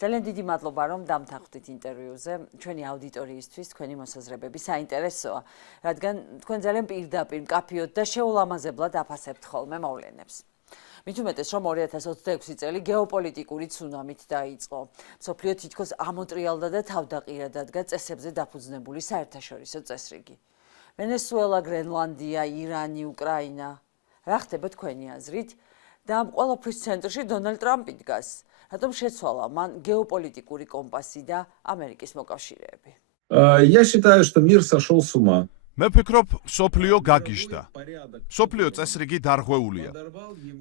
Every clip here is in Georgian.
ძალიან დიდი მადლობა, რომ დამთავრდით ინტერვიუზე. ჩვენი აუდიტორიისთვის თქვენი მოსაზრებები საინტერესოა, რადგან თქვენ ძალიან პირდაპირ, მკაფიოდ და შეულამაზებლად აფასებთ ხოლმე მოვლენებს. მით უმეტეს, რომ 2026 წელი გეოპოლიტიკური ცუნამით დაიწყო. მსოფლიო თითქოს ამოტრიალდა და თავდაყირა დადგა წესებზე დაფუძნებული საერთაშორისო წესრიგი. ვენესუელა, გრენლანდია, ირანი, უკრაინა. რა ხდება თქვენი აზრით? და ამ ყველაფრის ცენტრში დონალდ ტრამპი დგას. რატომ შეცვალა მან გეოპოლიტიკური კომპასი და ამერიკის მოკავშირეები? Я считаю, что мир сошел с ума. მე ვფიქრობ, სოფლიო გაგიჟდა. სოფლიო წესრიგი დარღვეულია.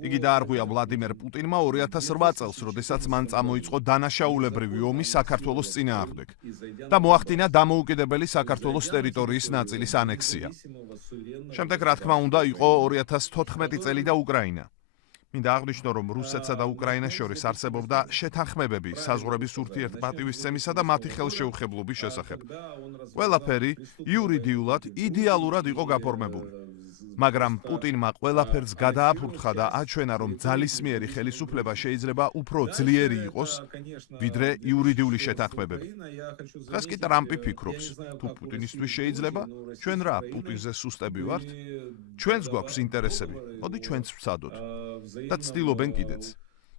იგი დაარღვია ვლადიმერ პუტინმა 2008 წელს, როდესაც მან წამოიწყო დანაშაულებრივი ომი საქართველოს წინააღმდეგ და მოახდინა დამოუკიდებელი საქართველოს ტერიტორიის ნაწილის ანექსია. შემდეგ, რა თქმა უნდა, იყო 2014 წელი და უკრაინა. მინდა აღნიშნო, რომ რუსეთსა და უკრაინას შორის არსებობდა შეთანხმებები საზღვრების ურთიერთპატივისცემისა და მათი ხელშეუხებლობის შესახებ. ყველაფერი იურიდიულად იდეალურად იყო გაფორმებული. მაგრამ პუტინმა ყველაფერს გადააფურთხა და აჩვენა, რომ ძალისმიერი ხელისუფლება შეიძლება უფრო ძლიერი იყოს, ვიდრე იურიდიული შეთანხმებები. დღეს კი ტრამპი ფიქრობს, თუ პუტინისთვის შეიძლება, ჩვენ რა, პუტინზე სუსტები ვართ? ჩვენს გვაქვს ინტერესები, მოდი ჩვენც ვცადოთ. და ცდილობენ კიდეც.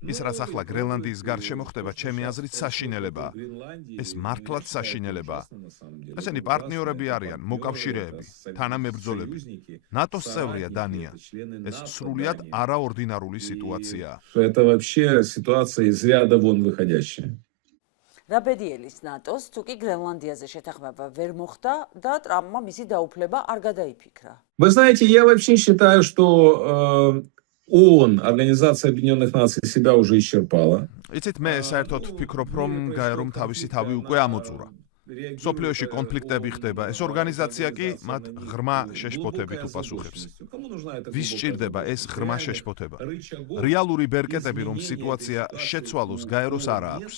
ის, რაც ახლა გრენლანდიის გარშემო ხდება, ჩემი აზრით საშინელებაა. ეს მართლაც საშინელებაა. ესენი პარტნიორები არიან, მოკავშირეები, თანამებრძოლები. ნატოს წევრია დანია. ეს სრულიად არაორდინარული სიტუაციაა. Это вообще ситуация из ряда вон выходящая. რა ბედიელის ნატოს, თუ კი გრენლანდიაზე შეთანხმება ვერ მოხდა და ტრამპმა მისი დაუფლება არ გადაიფიქრა? Вы знаете, я вообще считаю, что ООН, Организация Объединенных Наций, себя уже исчерпала. იცით, მე საერთოდ ვფიქრობ, რომ გაერომ თავისი თავი უკვე ამოწურა. სოფლიოში კონფლიქტები ხდება, ეს ორგანიზაცია კი მათ ღრმა შეშფოთებით უპასუხებს. ვის სჭირდება ეს ღრმა შეშფოთება? რეალური ბერკეტები, რომ სიტუაცია შეცვალოს, გაეროს არა აქვს.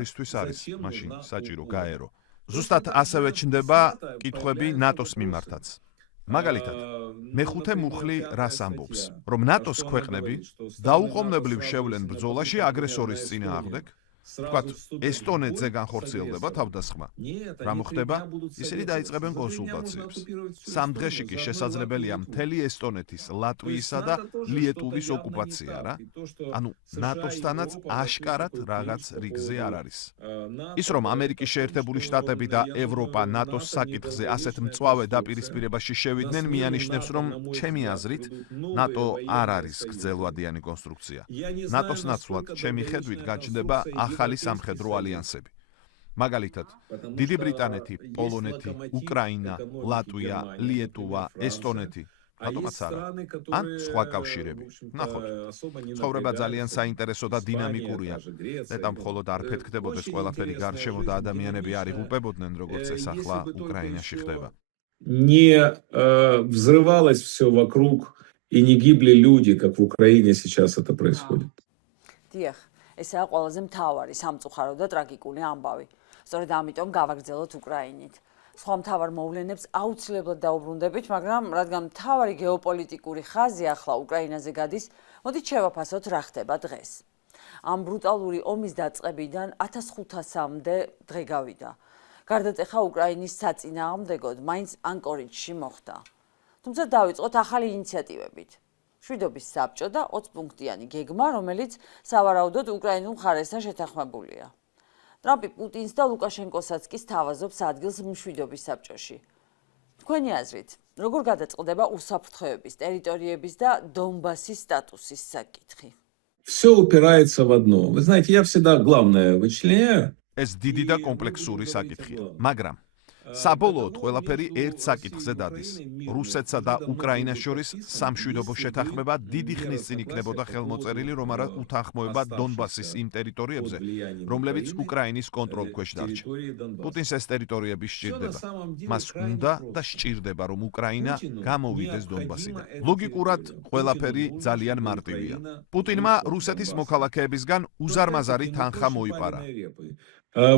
რისთვის არის მაშინ საჭირო გაერო? ზუსტად ასევე ჩნდება კითხვები ნატოს მიმართაც. მაგალითად, მეხუთე მუხლი რას ამბობს, რომ ნატოს ქვეყნები დაუყოვნებლივ შევლენ ბრძოლაში აგრესორის წინააღმდეგ, თქვათ, ესტონეთზე განხორციელდება თავდასხმა. რა მოხდება? ისინი დაიწყებენ კონსულტაციებს. 3 დღეში კი შესაძლებელია მთელი ესტონეთის, ლატვიისა და ლიეტუვის ოკუპაცია, რა? ანუ ნატოსთანაც აშკარად რაღაც რიგზე არ არის. ის, რომ ამერიკის შეერთებული შტატები და ევროპა ნატოს საკითხზე ასეთ მწვავე დაპირისპირებაში შევიდნენ, მიანიშნებს, რომ ჩემი აზრით, ნატო არ არის გრძელვადიანი კონსტრუქცია. ნატოს ნაცვლად, ჩემი ხედვით, გაჩნდება ახალი სამხედრო ალიანსები. მაგალითად, დიდი ბრიტანეთი, პოლონეთი, უკრაინა, ლატვია, ლიეტუვა, ესტონეთი, რატომაც არა? ან სხვა კავშირები. ნახოთ, ცხოვრება ძალიან საინტერესო და დინამიკურია. ნეტა მხოლოდ არ ფეთქდებოდეს ყველაფერი გარშემო და ადამიანები არ იღუპებოდნენ, როგორც ეს ახლა უკრაინაში ხდება. Не взрывалось все вокруг и не гибли люди, как в Украине сейчас это происходит. დიახ, ესაა ყველაზე მთავარი, სამწუხარო და ტრაგიკული ამბავი. სწორედ ამიტომ გავაგრძელოთ უკრაინით. სხვა მთავარ მოვლენებს აუცილებლად დაუბრუნდებით, მაგრამ რადგან მთავარი გეოპოლიტიკური ხაზი ახლა უკრაინაზე გადის, მოდით შევაფასოთ რა ხდება დღეს. ამ ბრუტალური ომის დაწყებიდან 1500-მდე დღე გავიდა. გარდატეხა უკრაინის საწინააღმდეგოდ მაინც ანკორიჯში მოხდა. თუმცა დავიწყოთ ახალი ინიციატივებით. შვიდობის საბჭო და 20 პუნქტიანი გეგმა, რომელიც სავარაუდოდ უკრაინულ მხარესთან შეთანხმებულია. ტრამპი პუტინს და ლუკაშენკოსაც კი სთავაზობს ადგილს მშვიდობის საბჭოში. თქვენი აზრით, როგორ გადაწყდება უსაფრთხოების, ტერიტორიების და დონბასის სტატუსის საკითხი? Все упирается в одно. Вы знаете, я всегда главное вычленяю. ეს დიდი და კომპლექსური საკითხია, მაგრამ საბოლოოდ ყველაფერი ერთ საკითხზე დადის. რუსეთსა და უკრაინას შორის სამშვიდობო შეთანხმება დიდი ხნის წინ იქნებოდა ხელმოწერილი, რომ არა უთანხმოება დონბასის იმ ტერიტორიებზე, რომლებიც უკრაინის კონტროლქვეშ დარჩა. პუტინს ეს ტერიტორიები სჭირდება. მას უნდა და სჭირდება, რომ უკრაინა გამოვიდეს დონბასიდან. ლოგიკურად ყველაფერი ძალიან მარტივია. პუტინმა რუსეთის მოქალაქეებისგან უზარმაზარი თანხა მოიპარა.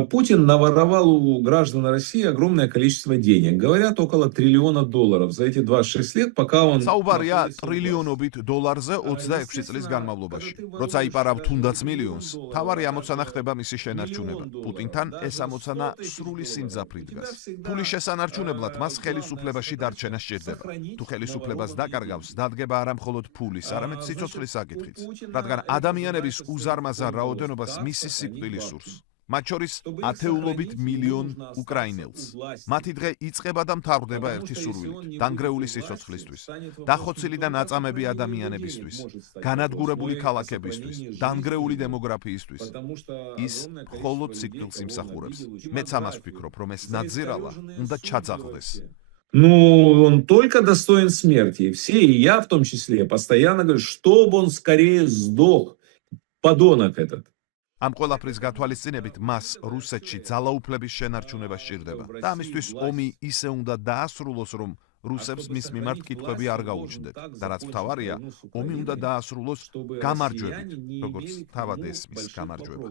Путин наворовал у граждан России огромное количество денег. Говорят, около $1 триллиона за эти 26 лет, пока он... საუბარია ტრილიონობით დოლარზე 26 წლის განმავლობაში. როცა იპარავ თუნდაც მილიონს, თავარი ამოცანა ხდება მისი შენარჩუნება. პუტინთან ეს ამოცანა სრული სიმძაფრით დგას. ფულის შესანარჩუნებლად მას ხელისუფლებაში დარჩენა სჭირდება. თუ ხელისუფლებას დაკარგავს, დადგება არა მხოლოდ ფულის, არამედ სიცოცხლის საკითხიც, რადგან ადამიანების უზარმაზარ რაოდენობას მისი სიკვდილი სურს. მათ შორის ათეულობით მილიონ უკრაინელს. მათი დღე იწყება და მთავრდება ერთი სურვილით, დანგრეული სიცოცხლისთვის, დახოცილი და ნაწამები ადამიანებისთვის, განადგურებული ქალაქებისთვის, დანგრეული დემოგრაფიისთვის. ის მხოლოდ სიკვდილს იმსახურებს. მეც ამას ვფიქრობ, რომ ეს ნაძირალა უნდა ჩაძაღლდეს. Ну, он только достоин смерти. И все, и я в том числе, постоянно говорю, чтобы он скорее сдох, подонок этот. ამ ყველაფრის გათვალისწინებით მას რუსეთში ძალაუფლების შენარჩუნება სჭირდება და ამისთვის ომი ისე უნდა დაასრულოს, რომ რუსებს მის მიმართ კითხვები არ გაუჩნდეთ და რაც მთავარია, ომი უნდა დაასრულოს გამარჯვებით, როგორც თავად ესმის გამარჯვება.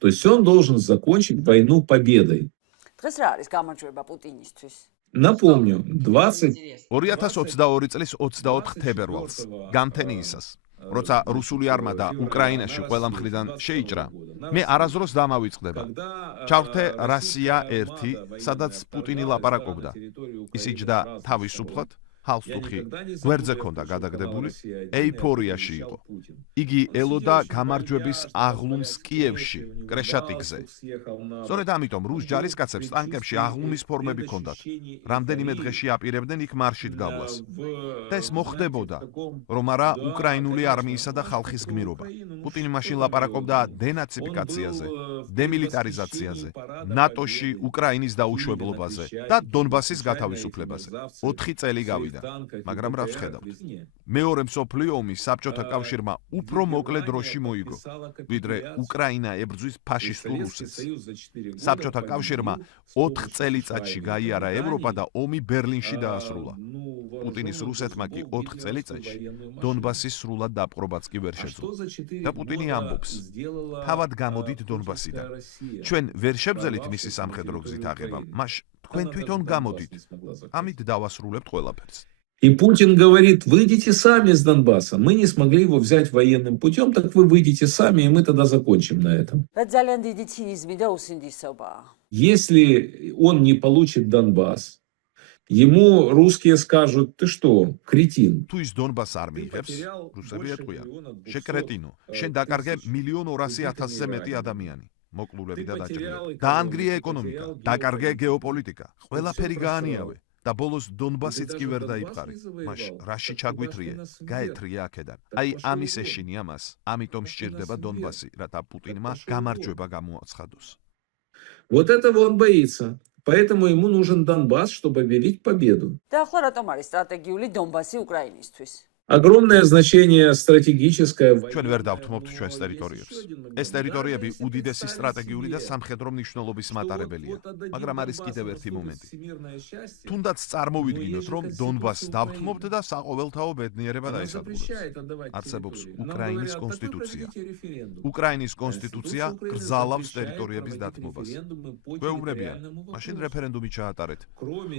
То есть он должен закончить войну победой. დღეს რა არის გამარჯვება პუტინისთვის? Напомню, 2022 წლის 24 თებერვალს, გამთენიისას, როცა რუსული არმადა უკრაინაში ყველა მხრიდან შეიჭრა, მე არასდროს დამავიწყდება. ჩავხდე რასია 1, სადაც პუტინი ლაპარაკობდა. ის იჯდა თავისუფლად, ჰალსტუხი გვერდზე ქონდა გადაგდებული, ეიფორიაში იყო. იგი ელოდა გამარჯვების აღლუმს კიევში, კრეშატიკზე. სწორედ ამიტომ რუს ჯარისკაცებს ტანკებში აღლუმის ფორმები ქონდათ. რამდენიმე დღეში აპირებდნენ იქ მარშით გავლას. და ეს მოხდებოდა, რომ არა უკრაინული არმიისა და ხალხის გმირობა. პუტინი მაშინ ლაპარაკობდა დენაციფიკაციაზე, დემილიტარიზაციაზე, ნატოში უკრაინის დაუშვებლობაზე და დონბასის გათავისუფლებაზე. 4 წელი გავიდა. მაგრამ რა ვხედავთ? მეორე მსოფლიო ომი საბჭოთა კავშირმა უფრო მოკლე დროში მოიგო, ვიდრე უკრაინა ებრძვის ფაშისტურ რუსეთს. საბჭოთა კავშირმა 4 წელიწადში გაიარა ევროპა და ომი ბერლინში დაასრულა. პუტინის რუსეთმა კი 4 წელიწადში დონბასის სრულად დაპყრობაც კი ვერ შეძლო. და პუტინი ამბობს: თავად გამოდით დონბასიდან. ჩვენ ვერ შევძელით მისი სამხედრო გზით აღება, მაშ თქვენ თვითონ გამოდით. ამით დავასრულებთ ყველაფერს. И Путин говорит, выйдите сами из Донбасса. Мы не смогли его взять военным путем, так вы выйдите сами, и мы тогда закончим на этом. ძალიან დიდი ცინიზმი და უსინდისობაა. Если он не получит Донбасс, ему русские скажут, ты что, кретин? თუ ის დონბას არ მიიღებს, რუსები ეტყვიან: შეკრეტინო, შენ დაკარგე 1,200,000-ზე მეტი ადამიანი. მოკლულები და დაჭრილი. დაანგრია ეკონომიკა, დაკარგე გეოპოლიტიკა, ყველაფერი გაანიავე. და ბოლოს დონბასიც კი ვერ დაიფხარი. მაშ რაში ჩაგვითრიე? გაეთრია აქედან. აი ამის ეშინია მას. ამიტომ სჭირდება დონბასი, რათა პუტინმა გამარჯვება გამოაცხადოს. Вот этого он боится. Поэтому ему нужен Донбасс, чтобы объявить победу. და ახლა რატომ არის სტრატეგიული დონბასი უკრაინისთვის? Огромное значение стратегическое. ჩვენ ვერ დავთმობთ ჩვენს ტერიტორიებს. ეს ტერიტორიები უდიდესი სტრატეგიული და სამხედრო მნიშვნელობის მატარებელია, მაგრამ არის კიდევ ერთი მომენტი. თუნდაც წარმოვიდგინოთ, რომ დონბასს დავთმობთ და საყოველთაო ბედნიერება დაისადგურებს. არსებობს უკრაინის კონსტიტუცია. უკრაინის კონსტიტუცია გრძალავს ტერიტორიების დათმობას. გვეუბნებიან, მაშინ რეფერენდუმი ჩაატარეთ.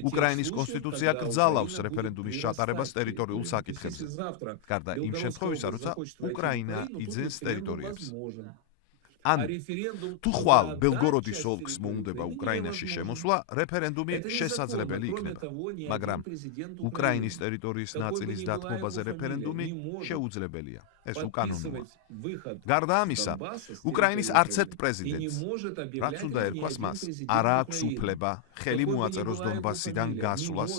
უკრაინის კონსტიტუცია გრძალავს რეფერენდუმის ჩატარებას ტერიტორიულ საკითხებზე. გარდა იმ შემთხვევისა, როცა უკრაინა იძენს ტერიტორიებს. ან თუ ხვალ ბელგოროდის ოლქს მოუნდება უკრაინაში შემოსვლა, რეფერენდუმი შესაძლებელი იქნება. მაგრამ უკრაინის ტერიტორიის ნაწილის დათმობაზე რეფერენდუმი შეუძლებელია. ეს უკანონოა. გარდა ამისა, უკრაინის არც ერთ პრეზიდენტს, რაც უნდა ერქვას მას, არ აქვს უფლება ხელი მოაწეროს დონბასიდან გასვლას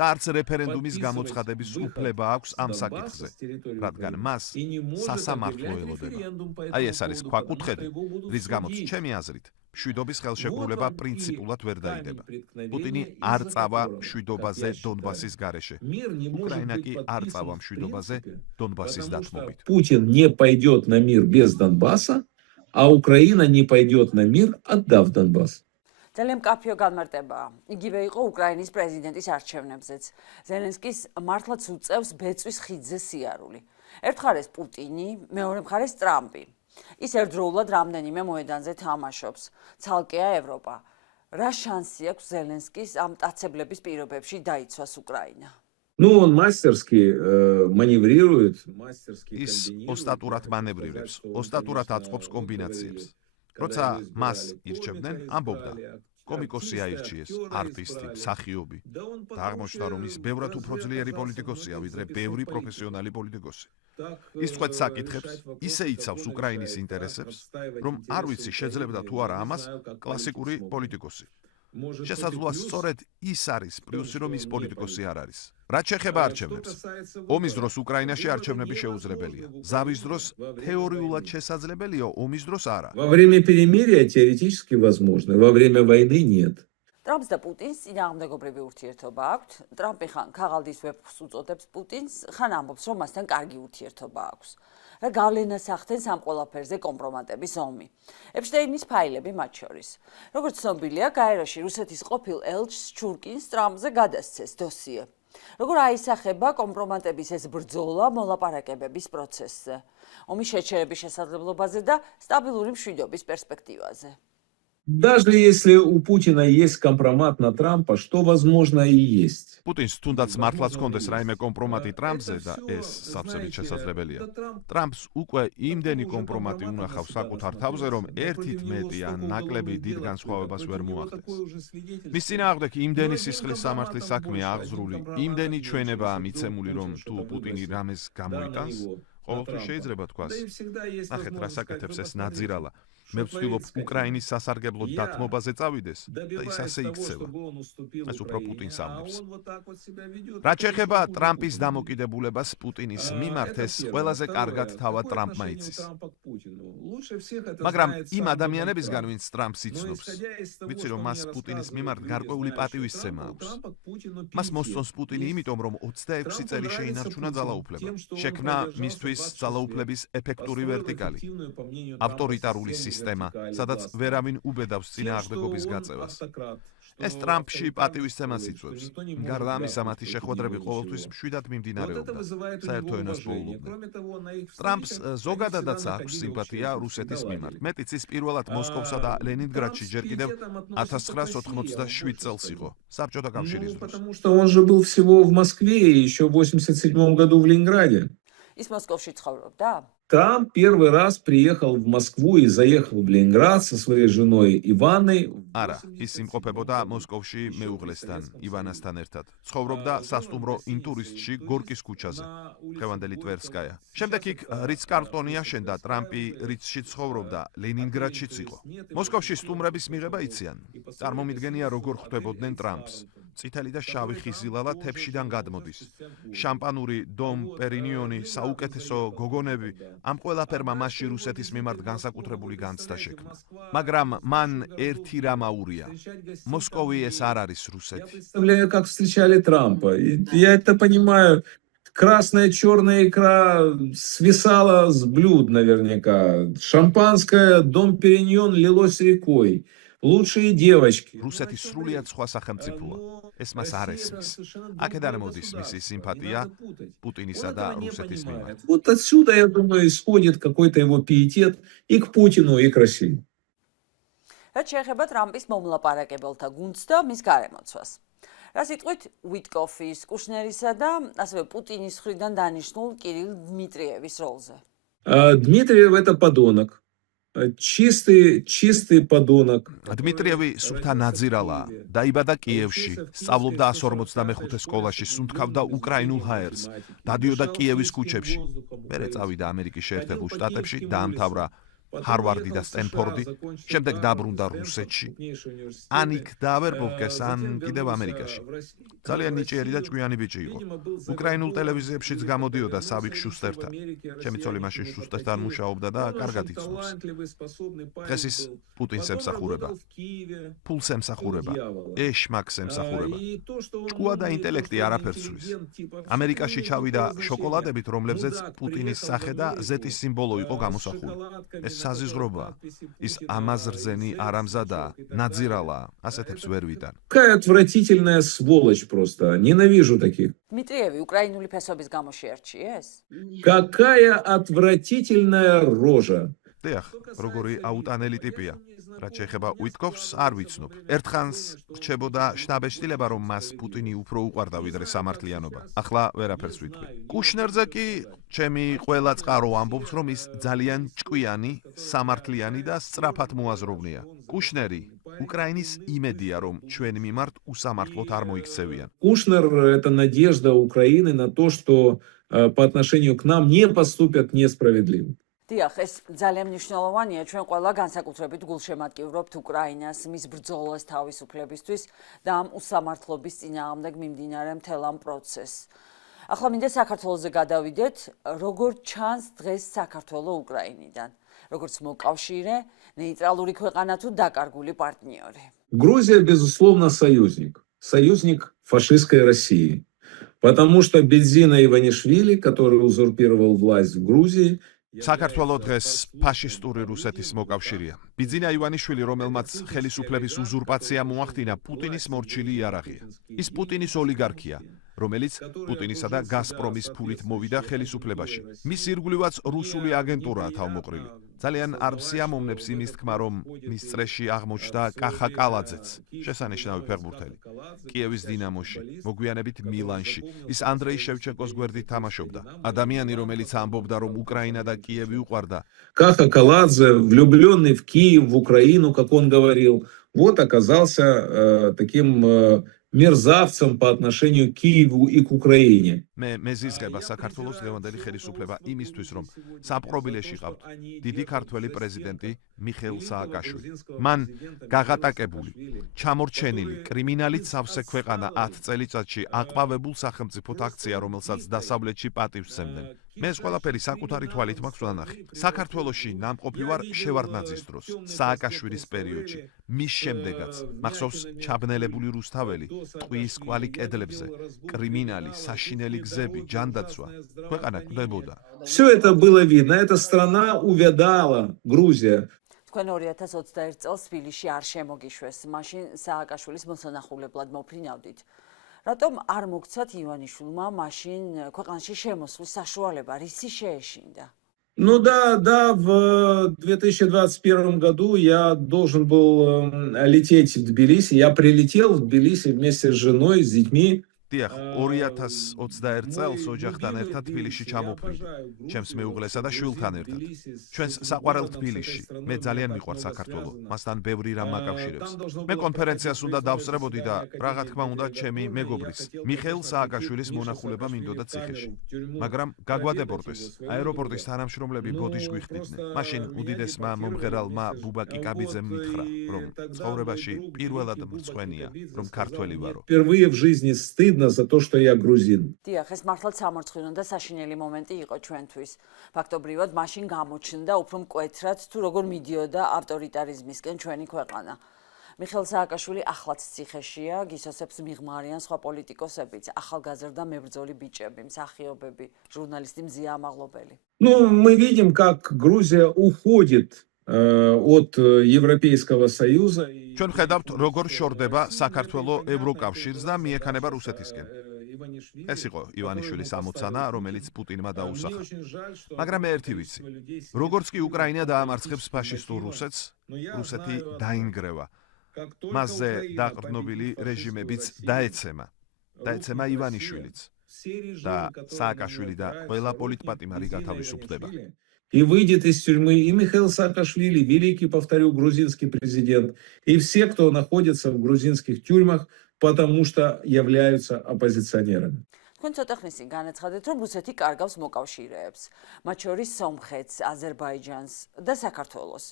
და არც რეფერენდუმის გამოცხადების უფლება აქვს ამ საკითხზე, რადგან მას სასამართლო ელოდება. აი ეს არის ქვაკუთხედი, რის გამოც ჩემი აზრით, მშვიდობის ხელშეკრულება პრინციპულად ვერ დაიდება. პუტინი არ წავა მშვიდობაზე დონბასის გარეშე. უკრაინა კი არ წავა მშვიდობაზე დონბასის დათმობით. Путин не пойдет на мир без Донбасса, а Украина не пойдет на мир, отдав Донбасс. ძალიან მკაფიო განმარტებაა. იგივე იყო უკრაინის პრეზიდენტის არჩევნებზეც. ზელენსკის მართლაც უწევს ბეწვის ხიდზე სიარული. ერთ მხარეს პუტინი, მეორე მხარეს ტრამპი. ის ერთდროულად რამდენიმე მოედანზე თამაშობს. ცალკეა ევროპა. რა შანსი აქვს ზელენსკის ამ მტაცებლების პირობებში დაიცვას უკრაინა? Ну, он мастерски маневрирует, мастерски ის комбинирует. ოსტატურად მანევრირებს, ოსტატურად აწყობს კომბინაციებს. როცა მას ირჩევდნენ, ამბობდა: კომიკოსი აირჩიეს, არტისტი, მსახიობი. და აღმოჩნდა, რომ ის ბევრად უფრო ძლიერი პოლიტიკოსია, ვიდრე ბევრი პროფესიონალი პოლიტიკოსი. ის წვეთ საკითხებს, ისე იცავს უკრაინის ინტერესებს, რომ არ ვიცი შეძლებდა თუ არა ამას კლასიკური პოლიტიკოსი. შესაძლოა სწორედ ის არის პლუსი, რომ ის პოლიტიკოსი არ არის. რაც შეეხება არჩევნებს, ომის დროს უკრაინაში არჩევნები შეუძლებელია. ზავის დროს თეორიულად შესაძლებელია, ომის დროს არა. Во время перемирия теоретически возможно, во время войны нет. ტრამპს და პუტინს წინააღმდეგობრივი ურთიერთობა აქვთ. ტრამპი ხან ქაღალდის ვეფხს უწოდებს პუტინს, ხან ამბობს, რომ მასთან კარგი ურთიერთობა აქვს. რა გავლენას ახდენს ამ ყველაფერზე კომპრომატების ომი. ეპშტეინის ფაილები მათ შორის. როგორც ცნობილია, გაეროში რუსეთის ყოფილ ელჩს ჩურკინს ტრამპზე გადასცეს დოსიე. როგორ აისახება კომპრომატების ეს ბრძოლა მოლაპარაკებების პროცესზე, ომის შეჩერების შესაძლებლობაზე და სტაბილური მშვიდობის პერსპექტივაზე. Даже если у Путина есть компромат на Трампа, что возможно и есть. პუტინს თუნდაც მართლაც კონდეს რაიმე კომპრომატი ტრამპზე და ეს სავსებით შესაძლებელია. ტრამპს უკვე იმდენი კომპრომატი უნახავს საკუთარ თავზე, რომ ერთით მეტი ან ნაკლები დიდ განსხვავებას ვერ მოახდენს. მის წინააღმდეგ იმდენი სისხლის სამართლის საქმეა აღზრული, იმდენი ჩვენებაა მიცემული, რომ თუ პუტინი რამეს გამოიტანს, ყოველთვის შეიძლება თქვას: ნახეთ, რა საკეთებს ეს ნაძირალა. მე ვცდილობ უკრაინის სასარგებლოდ დათმობაზე წავიდეს და ის ასე იქცევა. ეს უფრო პუტინს ამბობს. რაც შეეხება ტრამპის დამოკიდებულებას პუტინის მიმართ, ეს ყველაზე კარგად თავად ტრამპმა იცის. მაგრამ იმ ადამიანებისგან, ვინც ტრამპს იცნობს, ვიცი, რომ მას პუტინის მიმართ გარკვეული პატივისცემა აქვს. მას მოსწონს პუტინი იმიტომ, რომ 26 წელი შეინარჩუნა ძალაუფლება. შექმნა მისთვის ძალაუფლების ეფექტური ვერტიკალი. ავტორიტარული სისტემა, სადაც ვერავინ უბედავს წინააღმდეგობის გაწევას. ეს ტრამპში პატივისცემას იწვევს. გარდა ამისა, მათი შეხვედრები ყოველთვის მშვიდად მიმდინარეობდა. საერთო ენას პოულობდნენ. ტრამპს ზოგადადაც აქვს სიმპათია რუსეთის მიმართ. მეტიც ის პირველად მოსკოვსა და ლენინგრადში ჯერ კიდევ 1987 წელს იყო, საბჭოთა კავშირის დროს. Потому что он же был всего в Москве и еще в 87 году в Ленинграде. ის მოსკოვში ცხოვრობდა? Трамп первый раз приехал в Москву и заехал в Ленинград со своей женой Иваной. არა, ის იმყოფებოდა მოსკოვში მეუღლესთან, ივანასთან ერთად. ცხოვრობდა სასტუმრო ინტურისტში გორკის ქუჩაზე, დღევანდელი ტვერსკაია. შემდეგ იქ რიც კარტონი აშენდა, ტრამპი რიცში ცხოვრობდა, ლენინგრადშიც იყო. მოსკოვში სტუმრების მიღება იციან. წარმომიდგენია, როგორ ხვდებოდნენ ტრამპს. წითელი და შავი ხიზილალა თეფშიდან გადმოდის. შამპანური დომ პერინიონი, საუკეთესო გოგონები, ამ ყველაფერმა მასში რუსეთის მიმართ განსაკუთრებული განცდა შექმნა. მაგრამ მან ერთი რამ აურია. მოსკოვი ეს არ არის რუსეთი. Представляю, как встречали Трампа. И я это понимаю. Красная, черная икра свисала с блюд наверняка. Шампанское, дом Периньон лилось рекой. Лучшие девочки. რუსეთი სრულიად სხვა სახელმწიფოა. ეს მას არ ესმის. აქედან მოდის მისი სიმპათია პუტინისა და რუსეთის მიმართ. Вот отсюда, я думаю, исходит какой-то его пиетет и к Путину, и к России. რაც შეეხება ტრამპის მომლაპარაკებელთა გუნდს და მის გარემოცვას. რა სიტყვით უიტკოფის, კუშნერისა და ასევე პუტინის მხრიდან დანიშნულ კირილ დმიტრიევის როლზე. Дмитриев это подонок. Чистый подонок. დმიტრიევი სუფთა ნაძირალაა. დაიბადა კიევში, სწავლობდა 145 სკოლაში, სუნთქავდა უკრაინულ ჰაერს, დადიოდა კიევის ქუჩებში. მერე წავიდა ამერიკის შეერთებულ შტატებში, დაამთავრა ჰარვარდი და სტენფორდი, შემდეგ დაბრუნდა რუსეთში. ან იქ დაავერბოვკეს, ან კიდევ ამერიკაში. ძალიან ნიჭიერი და ჭკვიანი ბიჭი იყო. უკრაინულ ტელევიზიებშიც გამოდიოდა სავიკ შუსტერთან. ჩემი ცოლი მაშინ შუსტერთან მუშაობდა და კარგად იცნობს. დღეს ის პუტინს ემსახურება. ფულს ემსახურება. ეშმაკს ემსახურება. ჭკუა და ინტელექტი არაფერს სვლის. ამერიკაში ჩავიდა შოკოლადებით, რომლებზეც პუტინის სახე და ზეთის სიმბოლო იყო გამოსახული. ეს საზიზღრობაა. ის ამაზრზენი არამზადაა, ნაძირალაა, ასეთებს ვერ ვიტან. Какая отвратительная сволочь просто. Ненавижу таких. დმიტრიევი უკრაინული ფესობის გამო შეარჩიეს? Какая отвратительная рожа. დიახ, როგორი აუტანელი ტიპია. რაც შეეხება ვითკოვს, არ ვიცნობ. ერთხანს რჩებოდა შთაბეჭდილება, რომ მას პუტინი უფრო უყვარდა ვიდრე სამართლიანობა. ახლა ვერაფერს ვიტყვი. კუშნერზე კი ჩემი ყველა წყარო ამბობს, რომ ის ძალიან ჭკვიანი, სამართლიანი და სწრაფად მოაზროვნეა. კუშნერი უკრაინის იმედია, რომ ჩვენ მიმართ უსამართლოდ არ მოიქცევიან. Кушнер – это надежда Украины на то, что по отношению к нам не поступят несправедливо. დიახ, ეს ძალიან მნიშვნელოვანია, ჩვენ ყველა განსაკუთრებით გულშემატკივრობთ უკრაინას, მის ბრძოლას თავისუფლებისთვის და ამ უსამართლობის წინააღმდეგ მიმდინარე მთელ ამ პროცესს. ახლა მინდა საქართველოზე გადავიდეთ, როგორ ჩანს დღეს საქართველო უკრაინიდან, როგორც მოკავშირე, ნეიტრალური ქვეყანა თუ დაკარგული პარტნიორი. Грузия, безусловно, союзник фашистской России, потому что Бедзина Иванишвили, который узурпировал власть в Грузии, საქართველო დღეს ფაშისტური რუსეთის მოკავშირეა. ბიძინა ივანიშვილი, რომელმაც ხელისუფლების უზურპაცია მოახდინა, პუტინის მორჩილი იარაღია. ის პუტინის ოლიგარქია, რომელიც პუტინისა და გაზპრომის ფულით მოვიდა ხელისუფლებაში. მის ირგვლივაც რუსული აგენტურაა თავმოყრილი. ძალიან არ სიამოვნებს იმის თქმა, რომ მის წრეში აღმოჩნდა კახა კალაძეც, შესანიშნავი ფეხბურთელი. კიევის დინამოში, მოგვიანებით მილანში. ის ანდრეი შევჩენკოს გვერდით თამაშობდა. ადამიანი, რომელიც ამბობდა, რომ უკრაინა და კიევი უყვარდა. Каха Каладзе, влюбленный в Киев, в Украину, как он говорил, вот оказался таким мерзавцем по отношению к Киеву и к Украине. მე მეზიზღება საქართველოს დღევანდელი ხელისუფლება იმისთვის, რომ საპყრობილეში ყავთ დიდი ქართველი პრეზიდენტი მიხეილ სააკაშვილი. მან გაღატაკებული, ჩამორჩენილი, კრიმინალით სავსე ქვეყანა 10 წელიწადში აყვავებულ სახელმწიფოთ აქცია, რომელსაც დასავლეთში პატივს სცემდნენ. მე ეს ყველაფერი საკუთარი თვალით მაქვს ვანახი. საქართველოში ნამყოფი ვარ შევარდნაძის დროს, სააკაშვილის პერიოდში. მის შემდეგაც მახსოვს ჩაბნელებული რუსთაველი, ტყვის კვალი კედლებზე, კრიმინალი, საშინელი გზები, ჯანდაცვა. ქვეყანა კვდებოდა. Все это было видно. Эта страна увядала, Грузия. თქვენ 2021 წელს თბილისში არ შემოგიშვეს, მაშინ სააკაშვილის მოსანახულებლად მოფრინავდით. რატომ არ მოგცათ ივანიშვილმა მაშინ ქვეყანაში შემოსვლის საშუალება, რისი შეეშინდა? Ну да, в 2021 году я должен был лететь в Тбилиси. Я прилетел в Тбилиси вместе с женой, с детьми. დიახ, 2021 წელს ოჯახთან ერთად თბილისში ჩამოვფრინდი. ჩემს მეუღლესა და შვილთან ერთად. ჩვენს საყვარელ თბილისში. მე ძალიან მიყვარს საქართველო. მასთან ბევრი რამ მაკავშირებს. მე კონფერენციას უნდა დავსწრებოდი და რაღა თქმა უნდა ჩემი მეგობრის, მიხეილ სააკაშვილის მონახულება მინდოდა ციხეში. მაგრამ გაგვადეპორტეს. აეროპორტის თანამშრომლები ბოდიშს გვიხდიდნენ. მაშინ უდიდესმა მომღერალმა ბუბა კიკაბიძემ მითხრა, რომ ცხოვრებაში პირველად მრცხვენია, რომ ქართველი ვარო. Впервые в жизни стыдно за то, что я грузин. დიახ, ეს მართლაც სამორცხინო და საშინელი მომენტი იყო ჩვენთვის. ფაქტობრივად, მაშინ გამოჩნდა უფრო მკვეთრად თუ როგორ მიდიოდა ავტორიტარიზმისკენ ჩვენი ქვეყანა. მიხეილ სააკაშვილი ახლაც ციხეშია, გისოსებს მიღმარიან სხვა პოლიტიკოსებიც, ახალგაზრდა მებრძოლი ბიჭები, მსახიობები, ჟურნალისტი მზია ამაღლობელი. Ну, мы видим, как Грузия уходит от Европейского Союза. ჩვენ ხედავთ, როგორ შორდება საქართველო ევროკავშირს და მიექანება რუსეთისკენ. ეს იყო ივანიშვილის ამოცანა, რომელიც პუტინმა დაუსახა. მაგრამ მე ერთი ვიცი. როგორც კი უკრაინა დაამარცხებს ფაშისტურ რუსეთს, რუსეთი დაინგრევა. მასზე დაყრდნობილი რეჟიმებიც დაეცემა. დაეცემა ივანიშვილიც. და სააკაშვილი და ყველა პოლიტპატიმარი გათავისუფლდება. И выйдет из тюрьмы и Михаил Саакашвили, великий, повторю, грузинский президент, и все, кто находится в грузинских тюрьмах, потому что являются оппозиционерами. თქვენ ცოტა ხნისინ განაცხადეთ, რომ რუსეთი კარგავს მოკავშირეებს, მათ შორის სომხეთს, აზერბაიჯანს და საქართველოს.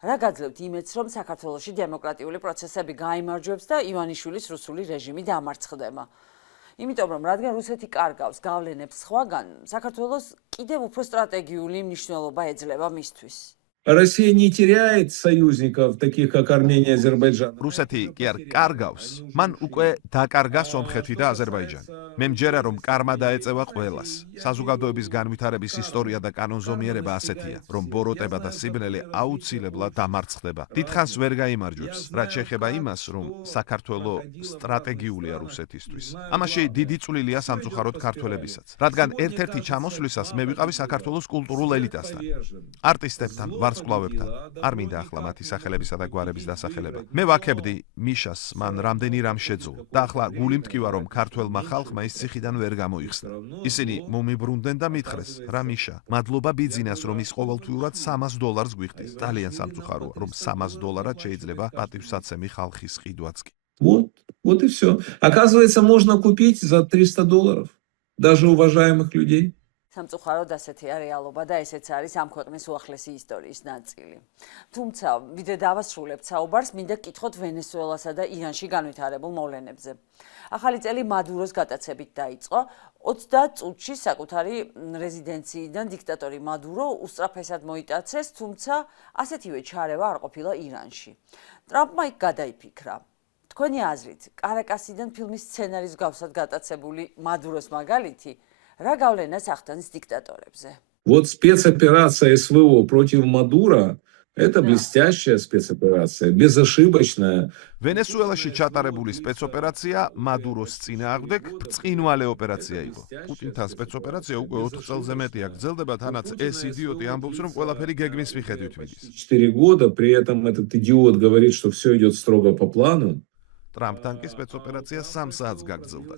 რა გაძლევთ იმედს, რომ საქართველოში დემოკრატიული პროცესები გაიმარჯვებს და ივანიშვილის რუსული რეჟიმი დამარცხდება? იმიტომ რომ რადგან რუსეთი კარგავს გავლენებს სხვაგან, საქართველოს კიდევ უფრო სტრატეგიული მნიშვნელობა ეძლევა მისთვის. Россия не теряет союзников, таких как Армения и Азербайджан. რუსეთი კი არ კარგავს, მან უკვე დაკარგა სომხეთი და აზერბაიჯანი. მე მჯერა რომ კარმა დაეწევა ყველას. საზოგადოების განვითარების ისტორია და კანონზომიერება ასეთია, რომ ბოროტება და სიბნელე აუცილებლად დამარცხდება. დიდხანს ვერ გაიმარჯვებს, რაც შეეხება იმას, რომ საქართველო სტრატეგიულია რუსეთისთვის. ამაში დიდი წვლილია სამწუხაროდ ქართველებისაც, რადგან ერთ-ერთი ჩამოსვლისას მე ვიყავი საქართველოს კულტურულ ელიტასთან. არტისტებთან, ვარსკვლავებთან. არ მინდა ახლა მათი სახელებისა და გვარების დასახელება. მე ვაქებდი მიშას, მან რამდენი რამ შეძლო და ახლა გული მტკივა რომ ქართველმა ხალხმა ის ციხიდან ვერ გამოიხსნა. ისინი მომიბრუნდნენ და მითხრეს: რა მიშა, მადლობა ბიძინას რომ ის ყოველთვიურად $300 გვიხდის. ძალიან სამწუხაროა რომ $300 შეიძლება პატივსაცემი ხალხის ყიდვაც კი. Вот и все. Оказывается, можно купить за $300 даже уважаемых людей. სამწუხაროდ ასეთია რეალობა და ესეც არის ამ ქვეყნის უახლესი ისტორიის ნაწილი. თუმცა, ვიდრე დავასრულებთ საუბარს, მინდა გკითხოთ ვენესუელასა და ირანში განვითარებულ მოვლენებზე. ახალი წელი მადუროს გატაცებით დაიწყო. 30 წუთში საკუთარი რეზიდენციიდან დიქტატორი მადურო უსწრაფესად მოიტაცეს, თუმცა ასეთივე ჩარევა არ ყოფილა ირანში. ტრამპმა იქ გადაიფიქრა. თქვენი აზრით, კარაკასიდან ფილმის სცენარის გავსად გატაცებული მადუროს მაგალითი რა გავლენას ახდენს დიქტატორებზე? Вот спецоперация СВО против Мадуро – это блестящая спецоперация, безошибочная. ვენესუელაში ჩატარებული სპეცოპერაცია მადუროს წინააღმდეგ ბრწყინვალე ოპერაცია იყო. პუტინთან სპეცოპერაცია უკვე 4 წელზე მეტია გრძელდება, თანაც ეს იდიოტი ამბობს, რომ ყველაფერი გეგმის მიხედვით მიდის. 4 года, при этом этот идиот говорит, что все идет строго по плану. ტრამპთან კი სპეცოპერაცია 3 საათს გაგრძელდა.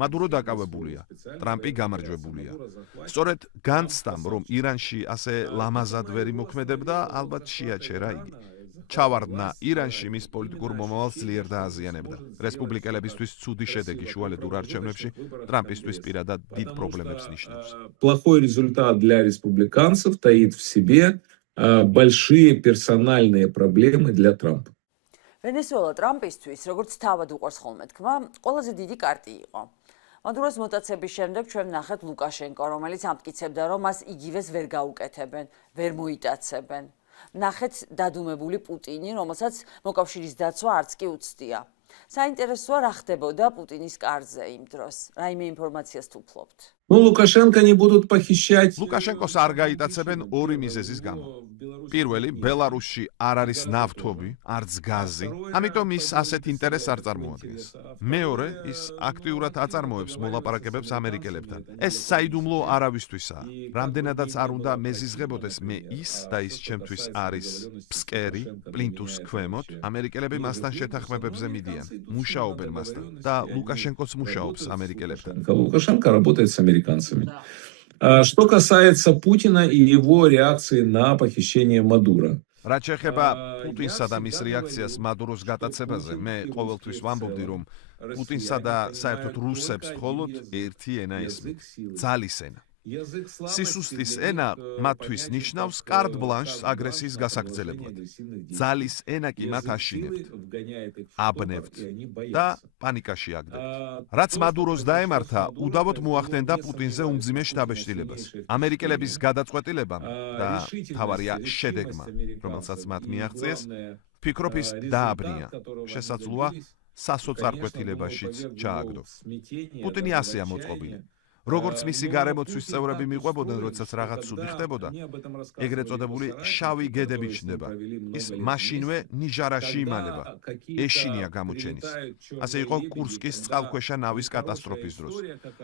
მადურო დაკავებულია, ტრამპი გამარჯვებულია. სწორედ განცდამ, რომ ირანში ასე ლამაზად ვერ იმოქმედებდა, ალბათ შეაჩერა იგი. ჩავარდნა ირანში მის პოლიტიკურ მომავალს ძლიერ დააზიანებდა. რესპუბლიკელებისთვის ცუდი შედეგი შუალედურ არჩევნებში ტრამპისთვის პირადად დიდ პრობლემებს ნიშნავს. Плохой результат для республиканцев таит в себе большие персональные проблемы для Трампа. ვენესუელა ტრამპისთვის, როგორც თავად უყვარს ხოლმე თქმა, ყველაზე დიდი კარტი იყო. მადუროს მოტაცების შემდეგ ჩვენ ნახეთ ლუკაშენკო, რომელიც ამტკიცებდა, რომ მას იგივეს ვერ გაუკეთებენ, ვერ მოიტაცებენ. ნახეთ დადუმებული პუტინი, რომელსაც მოკავშირის დაცვა არც კი უცდია. საინტერესოა რა ხდებოდა პუტინის კარზე იმ დროს. რაიმე ინფორმაციას თუ ფლობთ? Ну, Лукашенко не будут похищать. ლუკაშენკოს არ გაიტაცებენ ორი მიზეზის გამო. პირველი, ბელარუსში არ არის ნავთობი, არც გაზი, ამიტომ ის ასეთ ინტერესს არ წარმოადგენს. მეორე, ის აქტიურად აწარმოებს მოლაპარაკებებს ამერიკელებთან. ეს საიდუმლო არავისთვისაა. რამდენადაც არ უნდა მეზიზღებოდეს მე ის და ის ჩემთვის არის ფსკერი, პლინტუს ქვემოთ, ამერიკელები მასთან შეთანხმებებზე მიდიან, მუშაობენ მასთან და ლუკაშენკოც მუშაობს ამერიკელებთან. Лукашенко работает с американцами. Что касается Путина и его реакции на похищение Мадуро. რაც შეეხება პუტინსა და მის რეაქციას მადუროს გატაცებაზე, მე ყოველთვის ვამბობდი, რომ პუტინსა და საერთოდ რუსებს მხოლოდ ერთი ენა ისმით, ძალის ენა. სისუსტის ენა მათთვის ნიშნავს კარტ ბლანშს აგრესიის გასაგრძელებლად. ძალის ენა კი მათ აშინებთ, აბნევთ და პანიკაში აგდებთ. რაც მადუროს დაემართა, უდავოდ მოახდენდა პუტინზე უმძიმე შთაბეჭდილებას. ამერიკელების გადაწყვეტილებამ და თავარია შედეგმა, რომელსაც მათ მიაღწიეს, ვფიქრობ ის დააბნია. შესაძლოა სასოწარკვეთილებაშიც ჩააგდო. პუტინი ასეა მოწყობილი. როგორც მისი გარემოცვის წევრები მიყვებოდნენ, როდესაც რაღაც ცუდი ხდებოდა, ეგრეთ წოდებული შავი გედები ჩნდება. ის მაშინვე ნიჟარაში იმალება. ეშინია გამოჩენის. ასე იყო კურსკის წყალქვეშა ნავის კატასტროფის დროს.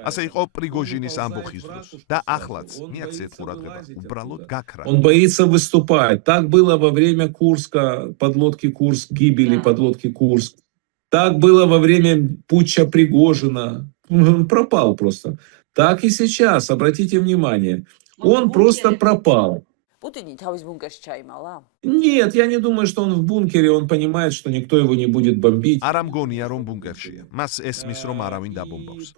ასე იყო პრიგოჟინის ამბოხის დროს. და ახლაც, მიაქციეთ ყურადღება, უბრალოდ გაქრა. Он боится выступать. Так было во время Курска, подлодки Курск, гибели подлодки Курск. Так было во время путча Пригожина. Он пропал просто. Так и сейчас, обратите внимание. Он просто пропал. პუტინი თავის ბუნკერში ჩაიმალა? Нет, я не думаю, что он в бункере, он понимает, что никто его не будет бомбить. არა მგონია, რომ ბუნკერშია. მას ესმის, რომ არავინ დაბომბავს.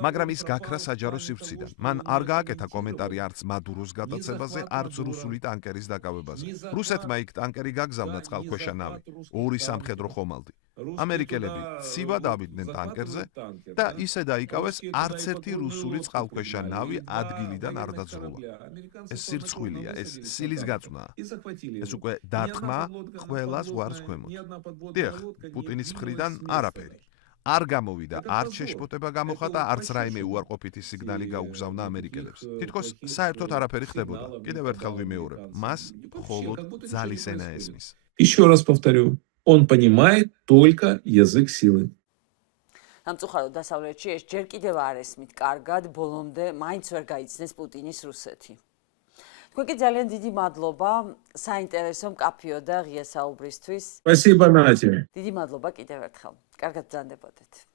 მაგრამ ის გაქრა საჯარო სივრციდან. მან არ გააკეთა კომენტარი არც მადუროს გატაცებაზე, არც რუსული ტანკერის დაკავებაზე. რუსეთმა იქ ტანკერი გაგზავნა წყალქვეშა ნავი. ორი სამხედრო ხომალდი. ამერიკელები ცივა დავიდნენ ტანკერზე და ისე დაიკავეს არც ერთი რუსული წყალქვეშა ნავი ადგილიდან არ დაძროვა. ეს სირცხვილია, ეს სილის გაწვნაა. ეს უკვე დარტყმა ყველა ზღვარს ქვემოთ. დიახ, პუტინის მხრიდან არაფერი. არ გამოვიდა, არც შეშფოთება გამოხატა, არც რაიმე უარყოფითი სიგნალი გაუგზავნა ამერიკელებს. თითქოს საერთოდ არაფერი ხდებოდა. კიდევ ერთხელ ვიმეორებ, მას მხოლოდ ძალის ენა ესმის. Еще раз повторю. Он понимает только язык силы. სამწუხაროდ დასავლეთში ეს ჯერ კიდევ არ ესმით კარგად, ბოლომდე მაინც ვერ გაიცნეს პუტინის რუსეთი. თქვენ კი ძალიან დიდი მადლობა საინტერესო მკაფიო და ღია საუბრისთვის. Спасибо, Натя. დიდი მადლობა კიდევ ერთხელ. კარგად ბრძანდებოდეთ.